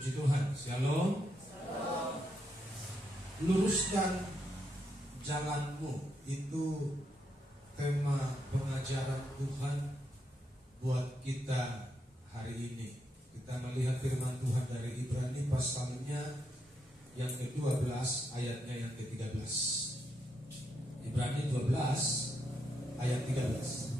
Puji Tuhan. Shalom. Luruskan jalanmu, itu tema pengajaran Tuhan buat kita hari ini. Kita melihat firman Tuhan dari Ibrani pasalnya yang ke-12 ayatnya yang ke-13. Ibrani 12 ayat 13.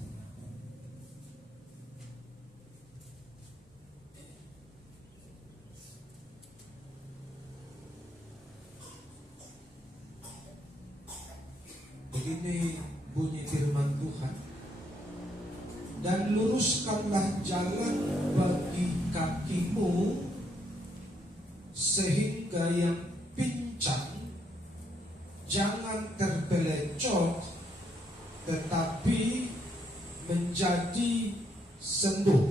Begini bunyi firman Tuhan. Dan luruskanlah jalan bagi kakimu, sehingga yang pincang jangan terpelecot, tetapi menjadi sembuh.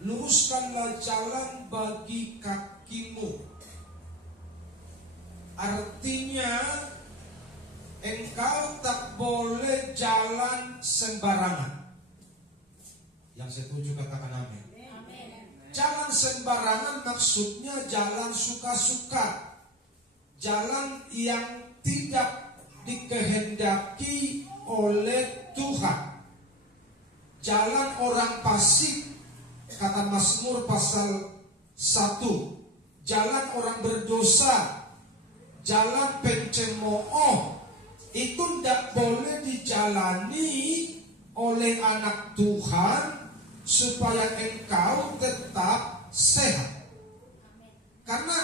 Luruskanlah jalan bagi kakimu. Artinya engkau tak boleh jalan sembarangan. Yang setuju katakan amin. Jalan sembarangan maksudnya jalan suka-suka, jalan yang tidak dikehendaki oleh Tuhan, jalan orang fasik, kata Mazmur pasal 1, jalan orang berdosa, jalan pencemooh. Itu tidak boleh dijalani oleh anak Tuhan supaya engkau tetap sehat. Karena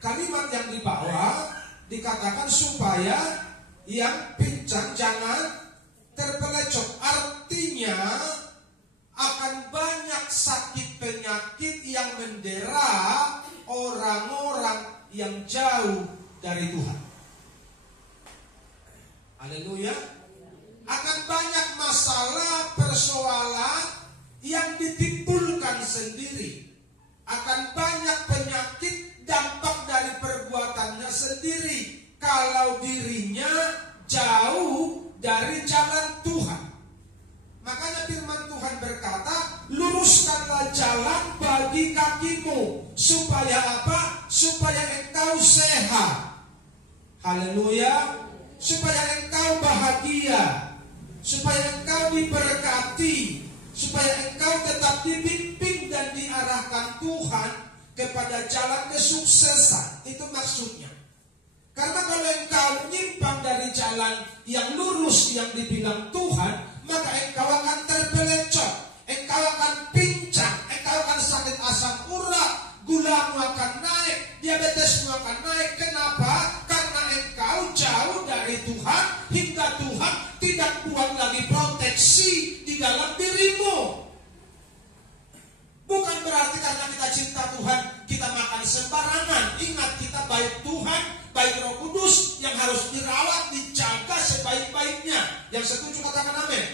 kalimat yang di bawah dikatakan supaya yang pincang jangan terpelecot. Artinya akan banyak sakit penyakit yang mendera orang-orang yang jauh dari Tuhan. Haleluya. Akan banyak masalah, persoalan yang ditimbulkan sendiri. Akan banyak penyakit dampak dari perbuatannya sendiri kalau dirinya jauh dari jalan Tuhan. Makanya firman Tuhan berkata, luruskanlah jalan bagi kakimu. Supaya apa? Supaya engkau sehat. Haleluya. Supaya engkau bahagia, supaya engkau diberkati, supaya engkau tetap dibimbing dan diarahkan Tuhan kepada jalan kesuksesan. Itu maksudnya. Karena kalau engkau menyimpang dari jalan yang lurus yang dibilang Tuhan, maka engkau akan terpelecot, engkau akan pincang, engkau akan sakit asam urat, gulamu akan naik, diabetesmu akan naik. Kenapa? Karena engkau jauh dari Tuhan, hingga Tuhan tidak buat lagi proteksi di dalam dirimu. Bukan berarti karena kita cinta Tuhan kita makan sembarangan. Ingat, kita baik Tuhan, baik Roh Kudus yang harus dirawat, dijaga sebaik-baiknya. Yang setuju katakan amin.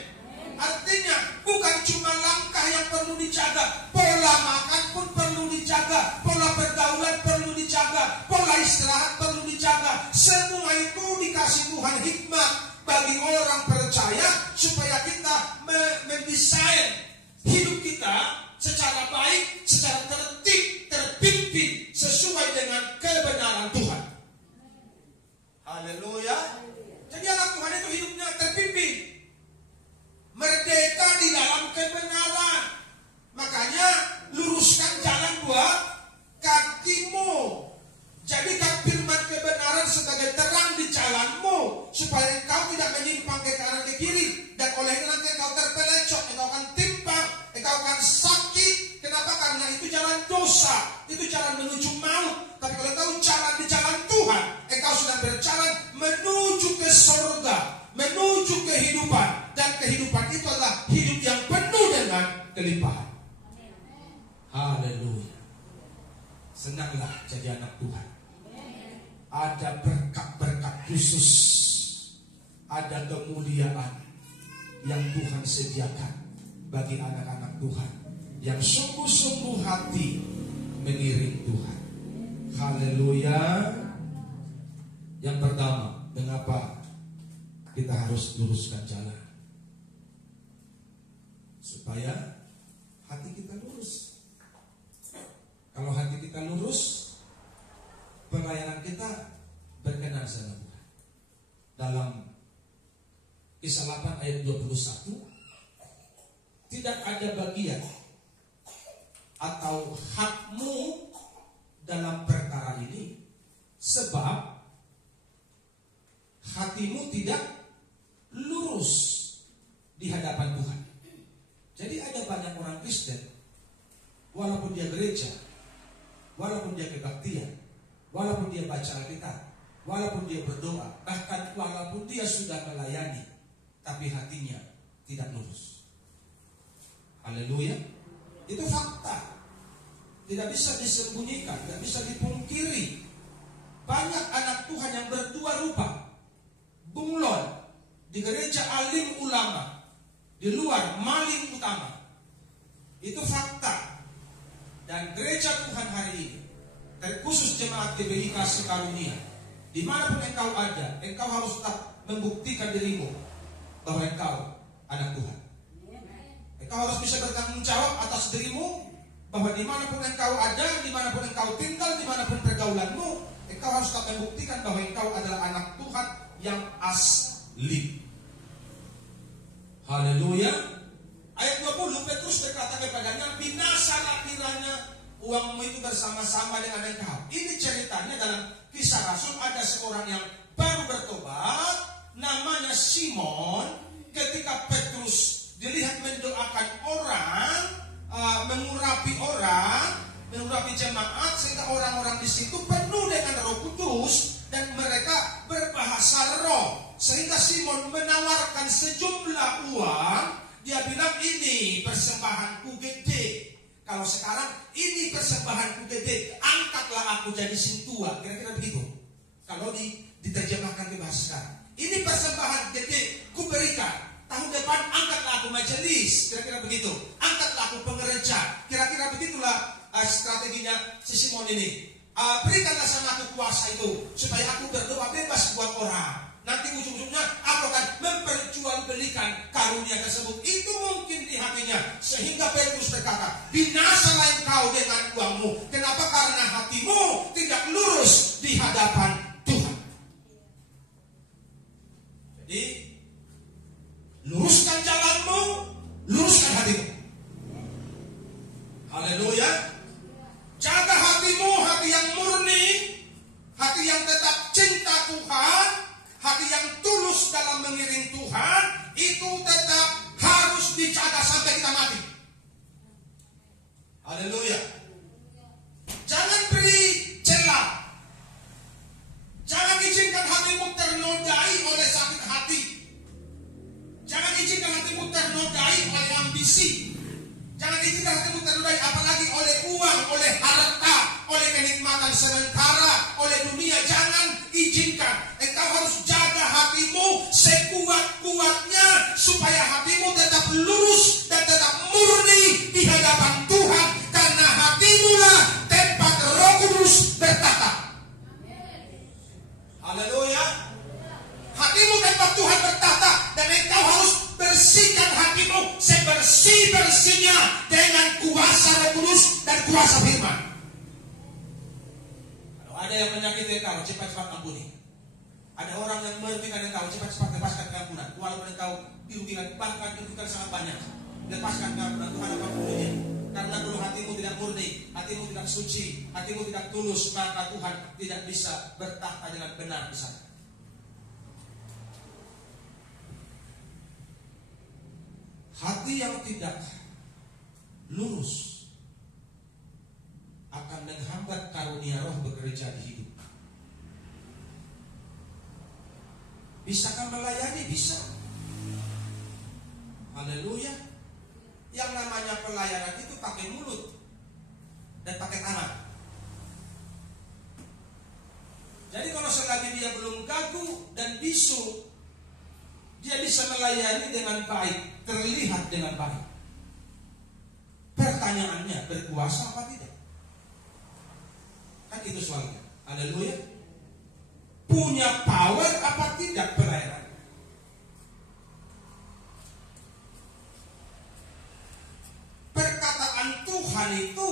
Artinya bukan cuma langkah yang perlu dijaga, pola makan pun perlu dijaga, pola pergaulan perlu dijaga, pola istirahat perlu dijaga. Semua itu dikasih Tuhan hikmat bagi orang percaya supaya kita mendesain hidup kita secara baik, secara tertib, terpimpin sesuai dengan kebenaran Tuhan. Haleluya. Jadi anak Tuhan itu hidupnya terpimpin, merdeka di dalam kebenaran. Makanya luruskan jalan buat kakimu. Jadikan firman kebenaran sebagai terang di jalanmu, supaya engkau tidak menyimpang ke kanan ke kiri. Dan oleh itu nanti engkau terpelecot, engkau akan timpang, engkau akan sakit. Kenapa? Karena itu jalan dosa, itu jalan menuju maut. Tapi kalau engkau jalan di jalan Tuhan, engkau sudah berjalan menuju ke surga, menuju kehidupan. Dan kehidupan itu adalah hidup yang penuh dengan kelimpahan. Haleluya. Senanglah jadi anak Tuhan. Ada berkat-berkat khusus, ada kemuliaan yang Tuhan sediakan bagi anak-anak Tuhan yang sungguh-sungguh hati mengiring Tuhan. Haleluya. Yang pertama, mengapa kita harus luruskan jalan? Supaya hati kita lurus. dalam Kisah 8 ayat 21, tidak ada bagian atau hakmu dalam perkara ini, sebab hatimu tidak lurus di hadapan Tuhan. Jadi ada banyak orang Kristen, walaupun dia gereja, walaupun dia kebaktian, walaupun dia baca Alkitab, walaupun dia berdoa, bahkan walaupun dia sudah melayani, tapi hatinya tidak lurus. Haleluya. Itu fakta, tidak bisa disembunyikan, tidak bisa dipungkiri. Banyak anak Tuhan yang berdua rupa, bunglon di gereja alim ulama, di luar maling utama. Itu fakta. Dan gereja Tuhan hari ini, terkhusus jemaat GBI Kasih Karunia, dimanapun engkau ada, engkau harus tetap membuktikan dirimu bahwa engkau anak Tuhan. Engkau harus bisa bertanggung jawab atas dirimu, bahwa dimanapun engkau ada, dimanapun engkau tinggal, dimanapun pergaulanmu, engkau harus tetap membuktikan bahwa engkau adalah anak Tuhan yang asli. Haleluya. Ayat 20, Petrus berkata kepadanya, binasalah kiranya uangmu itu bersama-sama dengan engkau. Ini ceritanya dalam Kisah Rasul, ada seorang yang baru bertobat, namanya Simon. Ketika Petrus dilihat mendoakan orang, mengurapi jemaat, sehingga orang-orang di situ penuh dengan Roh Kudus dan mereka berbahasa roh, sehingga Simon menawarkan sejumlah uang. Dia bilang, ini persembahanku gede. Kalau sekarang, ini persembahanku gede, angkatlah aku jadi sintua. Kira-kira begitu kalau diterjemahkan ke bahasa sekarang. Ini persembahan gede ku berikan. Tahun depan angkatlah aku majelis. Kira-kira begitu. Angkatlah aku pengereja. Kira-kira begitulah strateginya si Simon ini. Berikanlah sama aku kuasa itu, supaya aku berdoa bebas buat orang. Nanti ujung-ujungnya aku akan memperjualbelikan karunia tersebut. Itu mungkin di hatinya. Sehingga Petrus berkata, binasalah engkau dengan uangmu. Kenapa? Karena hatimu tidak lurus di hadapan Tuhan. Jadi luruskan jalanmu, luruskan hatimu. Haleluya. Jaga hatimu, hati yang murni, hati yang tetap cinta Tuhan, hati yang tulus dalam mengiring Tuhan. Itu tetap harus dijaga sampai kita mati. Haleluya. Jangan beri celah. Jangan izinkan hatimu ternodai oleh sakit hati. Jangan izinkan hatimu ternodai oleh ambisi. Jangan izinkan hatimu ternodai apalagi oleh uang, oleh harta, oleh kenikmatan sementara, oleh dunia. Jangan izinkan. Engkau harus jaga hatimu sekuat-kuatnya, supaya hatimu tetap lurus dan tetap murni di hadapan Tuhan. Karena hatimu lah tempat Roh Kudus bertata. Haleluya. Hatimu tempat Tuhan bertata, dan engkau harus bersihkan hatimu sebersih-bersihnya dengan kuasa Roh Kudus dan kuasa firman. Kalau ada yang menyakiti engkau, cepat-cepat ampuni. Ada orang yang merugikan engkau, cepat-cepat lepaskan keampunan. Walaupun engkau dirugikan, bahkan dirugikan sangat banyak, lepaskan keampunan. Tuhan akan mengampuninya. Karena kalau hatimu tidak murni, hatimu tidak suci, hatimu tidak tulus, maka Tuhan tidak bisa bertahta dengan benar di sana. Hati yang tidak lurus akan menghambat karunia roh bekerja di hidup. Bisakah melayani? Bisa. Haleluya. Yang namanya pelayanan itu pakai mulut dan pakai tangan. Jadi kalau selagi dia belum gagu dan bisu, dia bisa melayani dengan baik, terlihat dengan baik. Pertanyaannya, berkuasa apa tidak? Kan itu soalnya. Haleluya. Punya power apa tidak pelayanan? Perkataan Tuhan itu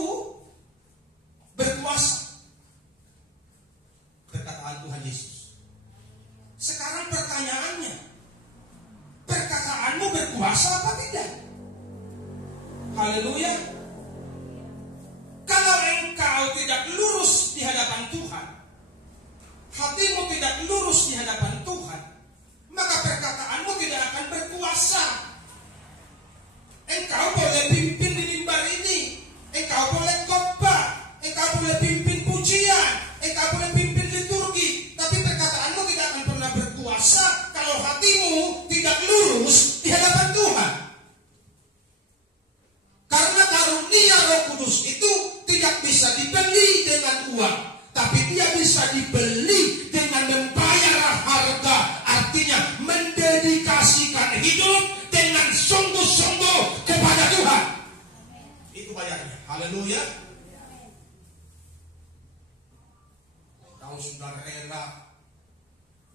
berkuasa. Perkataan Tuhan Yesus. Sekarang pertanyaan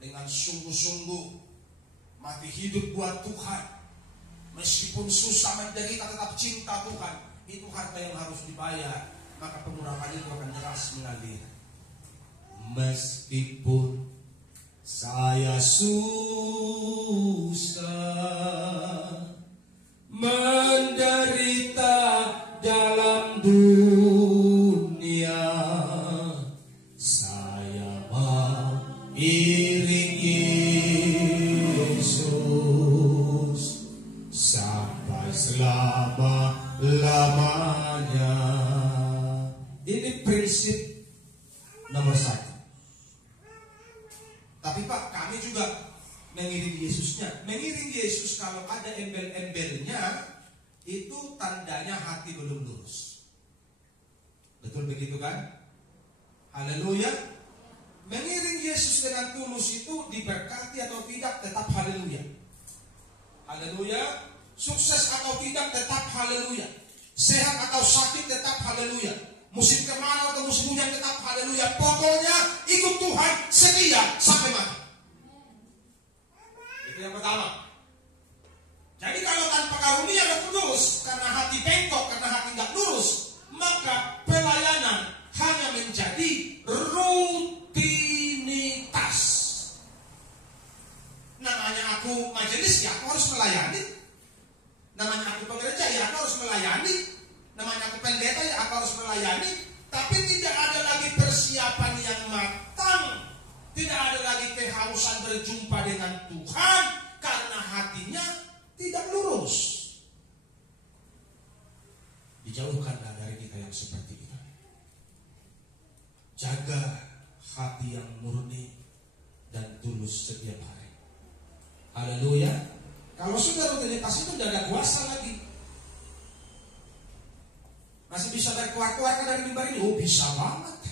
dengan sungguh-sungguh mati hidup buat Tuhan, meskipun susah menderita tetap cinta Tuhan, itu harga yang harus dibayar. Maka pengurapan itu akan deras mengalir. Meskipun saya susah menderita dalam dunia, saya mau iring Yesus sampai selama-lamanya. Ini prinsip nomor 1. Tapi Pak, kami juga mengiring Yesusnya. Mengiring Yesus kalau ada embel-embelnya, itu tandanya hati belum lurus. Betul begitu kan? Haleluya. Mengiring Yesus dengan tulus itu diberkati atau tidak tetap haleluya. Haleluya. Sukses atau tidak tetap haleluya. Sehat atau sakit tetap haleluya. Musim kemarau atau musim hujan tetap haleluya. Pokoknya ikut Tuhan setia sampai mati. Itu yang pertama. Jadi kalau tanpa karunia Roh Kudus, karena hati bengkok, karena hati nggak lurus, maka pelayanan hanya menjadi rutinitas. Namanya aku majelis, ya aku harus melayani. Namanya aku pekerja, ya aku harus melayani. Namanya aku pendeta, ya aku harus melayani. Tapi tidak ada lagi persiapan yang matang. Tidak ada lagi kehausan berjumpa dengan Tuhan, karena hatinya tidak lurus. Dijauhkanlah dari kita yang seperti itu. Jaga hati yang murni dan tulus setiap hari. Haleluya. Kalau sudah rutinitas itu tidak ada kuasa lagi. Masih bisa berkeluar-keluar dari mimbar ini? Oh, bisa banget.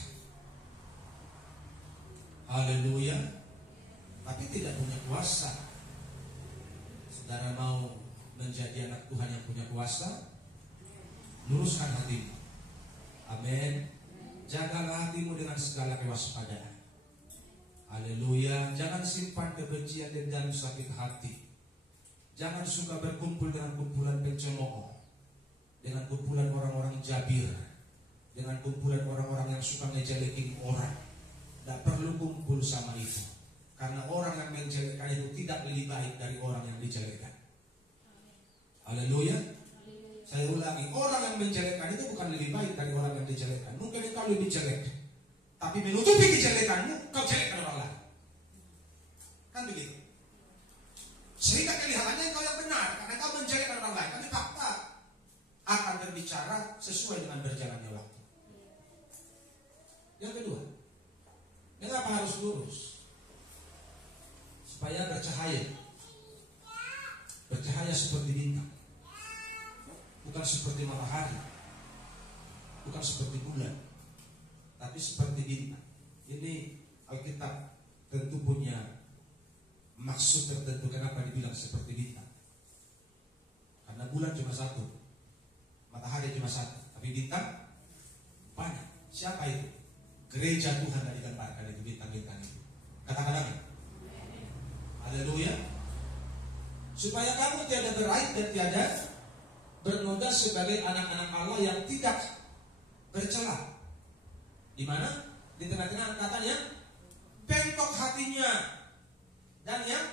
Haleluya. Tapi tidak punya kuasa. Saudara mau menjadi anak Tuhan yang punya kuasa? Luruskan hatimu. Amin. Jagalah hatimu dengan segala kewaspadaan. Haleluya. Jangan simpan kebencian, dendam, sakit hati. Jangan suka berkumpul dengan kumpulan pencemooh, dengan kumpulan orang-orang jabir, dengan kumpulan orang-orang yang suka ngejelekin orang. Tidak perlu kumpul sama itu, karena orang yang menjelekkan itu tidak lebih baik dari orang yang dijelekkan. Haleluya. Saya ulangi, orang yang menjelekkan itu bukan lebih baik dari orang yang dijelekkan. Mungkin engkau lebih jelek, tapi menutupi kejelekanmu, kau jelekkan orang lain. Kan begitu. Sehingga kelihatannya engkau yang benar, karena engkau menjelekkan orang lain. Tapi fakta akan berbicara sesuai dengan berjalannya waktu. Yang kedua, mengapa harus lurus? Supaya bercahaya. Bercahaya seperti bintang. Bukan seperti matahari, bukan seperti bulan, tapi seperti bintang. Ini Alkitab tentu punya maksud tertentu kenapa dibilang seperti bintang. Karena bulan cuma satu, matahari cuma satu, tapi bintang banyak. Siapa itu? Gereja Tuhan yang digambarkan itu, bintang-bintang itu. Katakan amin. Haleluya. Supaya kamu tiada beraib dan tiada bernoda sebagai anak-anak Allah yang tidak bercela. Di mana? Di tengah-tengah katanya bengkok hatinya dan yang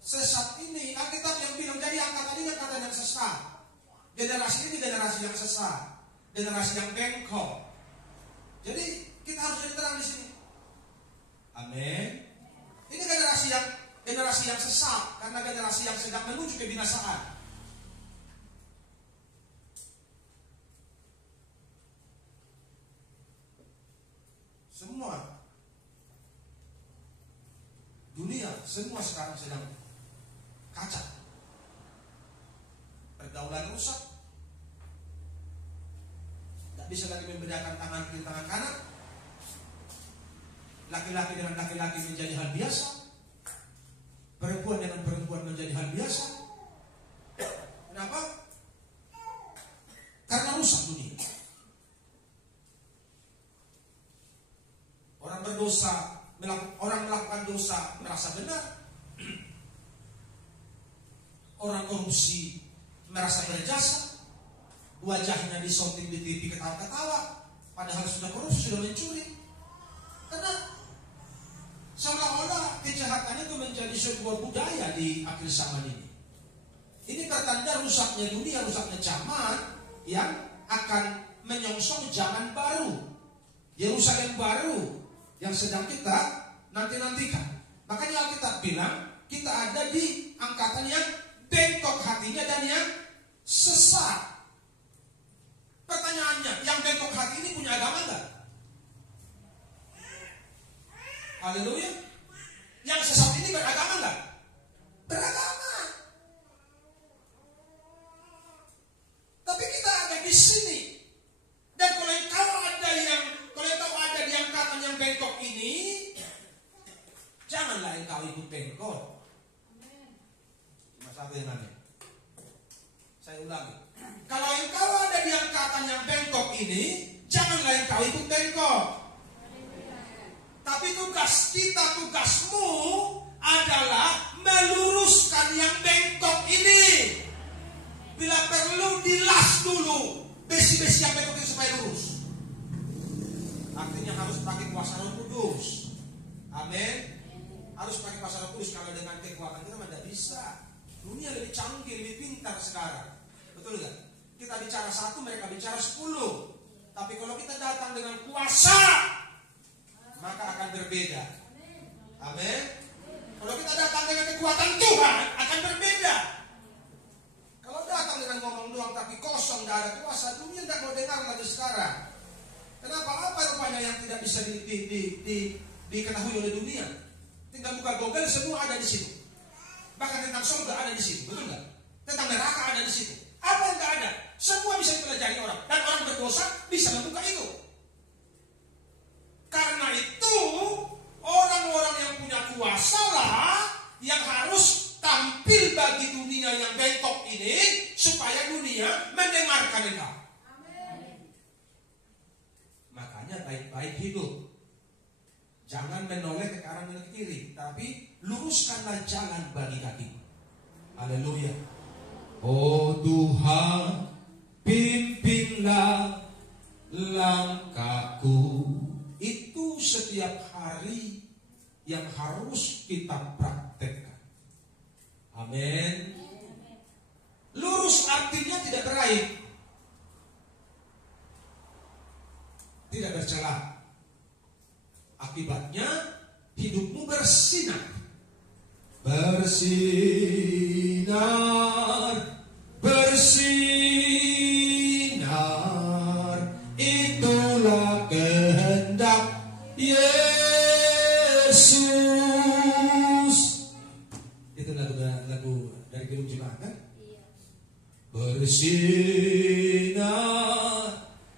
sesat ini. Alkitab yang bilang jadi angkatan ini kata yang sesat. Generasi ini generasi yang sesat, generasi yang bengkok. Jadi kita harus jadi terang di sini. Amin. Ini generasi yang sesat, karena generasi yang sedang menuju kebinasaan. Semua dunia, semua sekarang sedang kacau. Pergaulan rusak. Tidak bisa lagi membedakan tangan kiri tangan kanan. Laki-laki dengan laki-laki menjadi hal biasa. Perempuan dengan perempuan menjadi hal biasa. Kenapa? Karena rusak dunia. Orang berdosa, orang melakukan dosa merasa benar. Orang korupsi merasa berjasa, wajahnya disorting di TV ketawa-ketawa, padahal sudah korupsi, sudah mencuri. Karena seolah-olah kejahatan itu menjadi sebuah budaya di akhir zaman ini. Ini pertanda rusaknya dunia, rusaknya zaman yang akan menyongsong zaman baru, Yerusalem baru yang sedang kita nanti-nantikan. Makanya Alkitab bilang kita ada di angkatan yang bengkok hatinya dan yang sesat. Pertanyaannya, yang bengkok hati ini punya agama enggak? Haleluya. Yang sesat ini beragama enggak? Beragama. Tapi kita ada di sini. Dan kalau engkau ada di angkatan yang bengkok ini, janganlah engkau ikut bengkok. Satu yang aneh. Saya ulangi. Kalau engkau ada di angkatan yang bengkok ini, janganlah engkau ikut bengkok. Tapi tugasmu adalah meluruskan yang bengkok ini. Bila perlu dilas dulu besi-besi yang bengkok itu supaya lurus. Artinya harus pakai kuasa Roh Kudus. Amin. Harus pakai kuasa Roh Kudus. Kalau dengan kekuatan kita tidak bisa. Dunia lebih canggih, lebih pintar sekarang. Betul gak? Kita bicara 1, mereka bicara 10. Tapi kalau kita datang dengan kuasa, maka akan berbeda. Amin. Kalau kita datang dengan kekuatan Tuhan, akan berbeda. Kalau datang dengan ngomong doang tapi kosong, tidak ada kuasa, dunia tidak mau dengar lagi sekarang. Kenapa? Apa rupanya yang tidak bisa diketahui oleh dunia? Tinggal buka Google, semua ada di situ. Bahkan tentang surga ada di situ, betul nggak? Tentang neraka ada di situ. Apa yang nggak ada? Semua bisa dipelajari orang. Dan orang berdosa bisa membuka itu. Karena itu orang-orang yang punya kuasa lah yang harus tampil bagi dunia yang bengkok ini supaya dunia mendengarkan engkau. Makanya baik-baik hidup. Jangan menoleh ke kanan dan ke kiri, tapi luruskanlah jalan bagi kaki. Haleluya. Oh Tuhan, pimpinlah langkahku. Itu setiap hari yang harus kita praktekkan. Amin. Lurus artinya tidak beraib, tidak bercela. Akibatnya hidupmu bersinar. Bersinar, bersinar, itulah kehendak Yesus. Itu lagu dari Gedung Jemaat kan? Bersinar,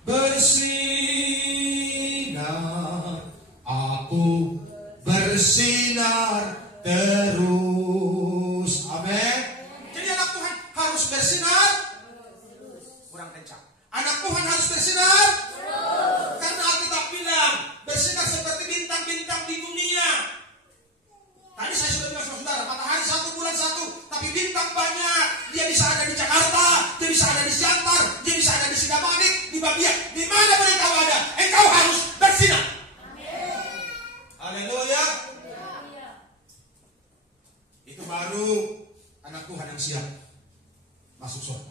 bersinar, aku bersinar terus. Amin. Jadi anak Tuhan harus bersinar. Kurang kencang. Anak Tuhan harus bersinar. Karena Alkitab bilang bersinar seperti bintang-bintang di dunia. Tadi saya sudah bilang sama saudara, matahari 1 bulan 1, tapi bintang banyak. Dia bisa ada di Jakarta, dia bisa ada di Siantar, dia bisa ada di Sidamanik, di Babiak. Di mana pun engkau ada, engkau harus bersinar. Haleluya. Itu baru anak Tuhan yang siap masuk surga.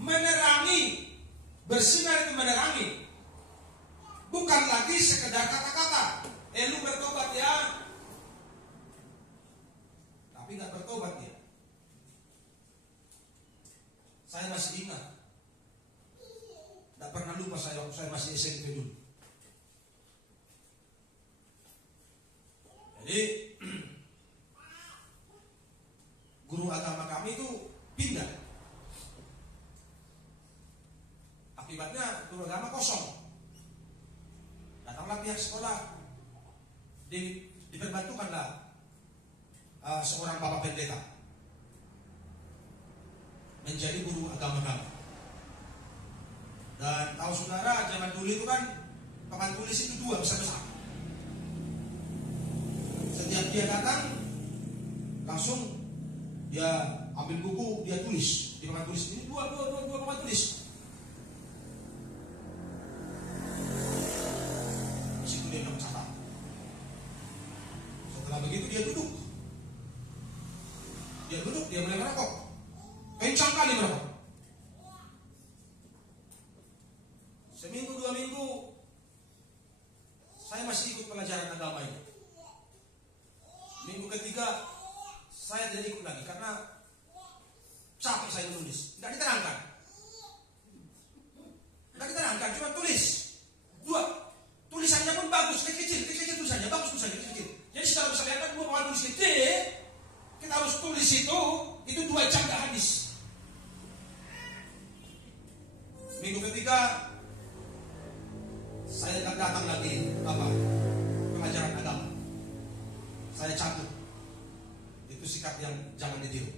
Menerangi, bersinar itu menerangi. Bukan lagi sekedar kata-kata. Lu bertobat ya, tapi gak bertobat ya. Saya masih ingat, gak pernah lupa saya waktu saya masih SMP dulu. Jadi guru agama kami itu pindah. Akibatnya guru agama kosong. Datanglah pihak sekolah, diperbantukanlah seorang bapak pendeta menjadi guru agama kami. Dan tahu saudara, zaman dulu itu kan papan tulis itu 2 besar-besar. dia datang, langsung dia ambil buku, dia tulis di papan tulis. Ini dua papan tulis. Di situ dia mencatat. Setelah begitu dia duduk. Dia mulai merokok. Kencang kali merokok. Seminggu 2 minggu saya masih ikut pelajaran agama ini. Minggu ketiga saya tidak ikut lagi karena capek saya menulis. Tidak diterangkan, cuma tulis. 2, tulisannya pun bagus, kecil tulisannya, bagus tulisannya, kecil. Jadi setelah bisa lihat 2 papan tulis gede, kita harus tulis itu 2 jam dah habis. Minggu ketiga saya tidak datang lagi pelajaran agama. Saya cabut. Itu sikap yang jangan ditiru,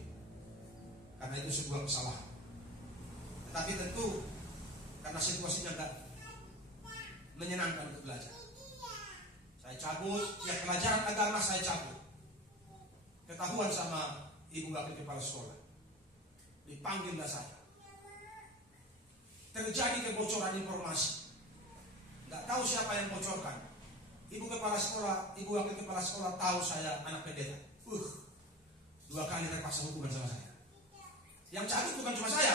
karena itu sebuah kesalahan. Tetapi tentu karena situasinya tidak menyenangkan untuk belajar, saya cabut. Ya, pelajaran agama saya cabut. Ketahuan sama ibu wakil kepala sekolah, dipanggillah saya. Terjadi kebocoran informasi. Nggak tahu siapa yang bocorkan. Ibu wakil kepala sekolah tahu saya anak pendeta. 2 kali terpaksa hukuman sama saya. Yang cabut bukan cuma saya.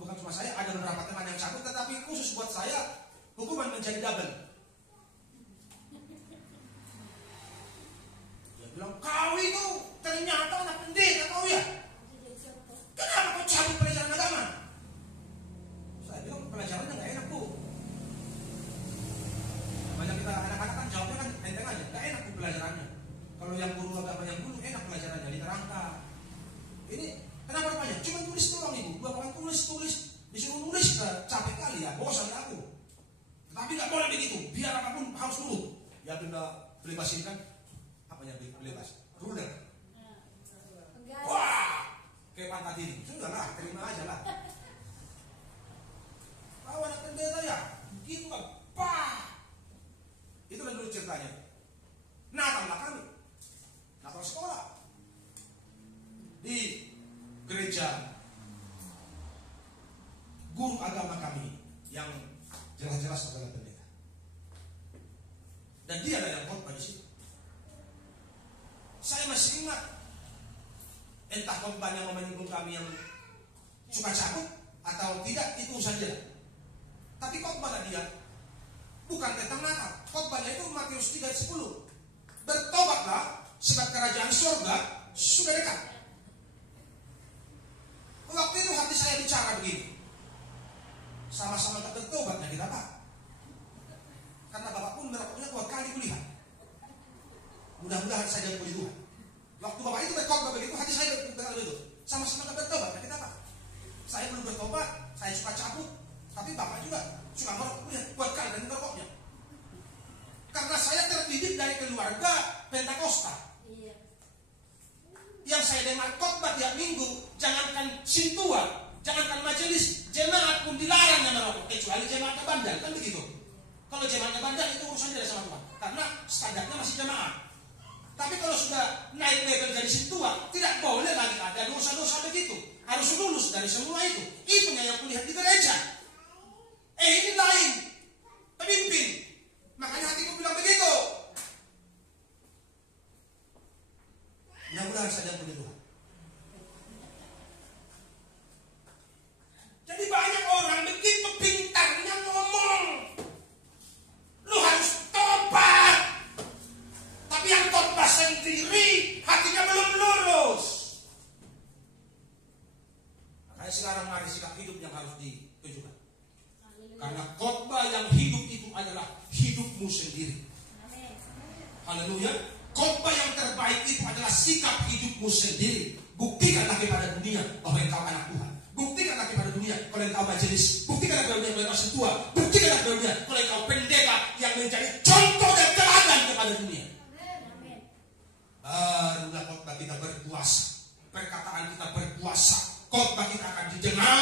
Bukan cuma saya, ada beberapa teman yang cabut, tetapi khusus buat saya hukuman menjadi double. Dia bilang, kau itu ternyata anak pendeta kau ya. Kenapa kau cabut pelajaran agama? Saya bilang, pelajarannya nggak enak bu. Banyak kita anak-anak kan jawabnya kan enteng aja, nggak enak bu pelajarannya. Kalau yang guru agama yang dulu enak pelajarannya, diterangkan. Ini kenapa rupanya? Cuma tulis doang ibu, 2 papan tulis, disuruh nulis, capek kali ya, bosan aku. Tapi nggak boleh begitu, biar apapun harus nurut. Ya beli basin kan, apanya beli bas, ruler. Wah, kayak pantat ini, sudahlah, terima aja lah. Kau anak pendeta ya, gitu kan, Itulah dulu ceritanya. Natallah kami, Natal sekolah di gereja guru agama kami yang jelas-jelas adalah pendeta, dan dia adalah yang khotbah di situ. Saya masih ingat, entah khotbahnya menyinggung kami yang suka cabut atau tidak, itu urusan dia. Tapi khotbah dia bukan tentang Natal. Khotbahnya itu Matius 3:10. Bertobatlah sebab kerajaan surga sudah dekat. Waktu itu hati saya bicara begini, sama-sama tak bertobat dan kita Pak. Karena Bapak pun merokoknya 2 kali kulihat. Mudah-mudahan saya diampuni Tuhan. Waktu Bapak itu bertobat begitu, hati saya berkata begitu, sama-sama tak bertobat dan kita Pak. Saya belum bertobat, saya suka cabut, tapi Bapak juga suka merokok 2 kali dan merokoknya. Karena saya terdidik dari keluarga Pentakosta. Yang saya dengar khotbah tiap minggu, jangankan sintua, jangankan majelis, jemaat pun dilarang yang merokok, kecuali jemaatnya bandel, kan begitu. Kalau jemaatnya bandel itu urusan dari sama Tuhan, karena standarnya masih jemaat. Tapi kalau sudah naik level jadi sintua, tidak boleh lagi ada dosa-dosa begitu. Harus lulus dari semua itu. Itunya yang kulihat di gereja. Ini lain, pemimpin. Makanya hatiku bilang begitu. Mudah-mudahan saja punya Tuhan. Jadi banyak orang begitu pintarnya ngomong, lu harus tobat. Tapi yang tobat sendiri hatinya belum lurus. Makanya sekarang mari sikap hidup yang harus ditunjukkan. Karena khotbah yang hidup itu adalah hidupmu sendiri. Haleluya. Khotbah yang terbaik itu adalah sikap hidupmu sendiri. Buktikanlah kepada dunia bahwa engkau anak Tuhan. Buktikanlah kepada dunia kalau engkau majelis. Buktikanlah kepada dunia kalau engkau setua. Buktikanlah kepada dunia kalau engkau pendeta yang menjadi contoh dan teladan kepada dunia. Barulah khotbah kita berkuasa. Perkataan kita berkuasa. Khotbah kita akan didengar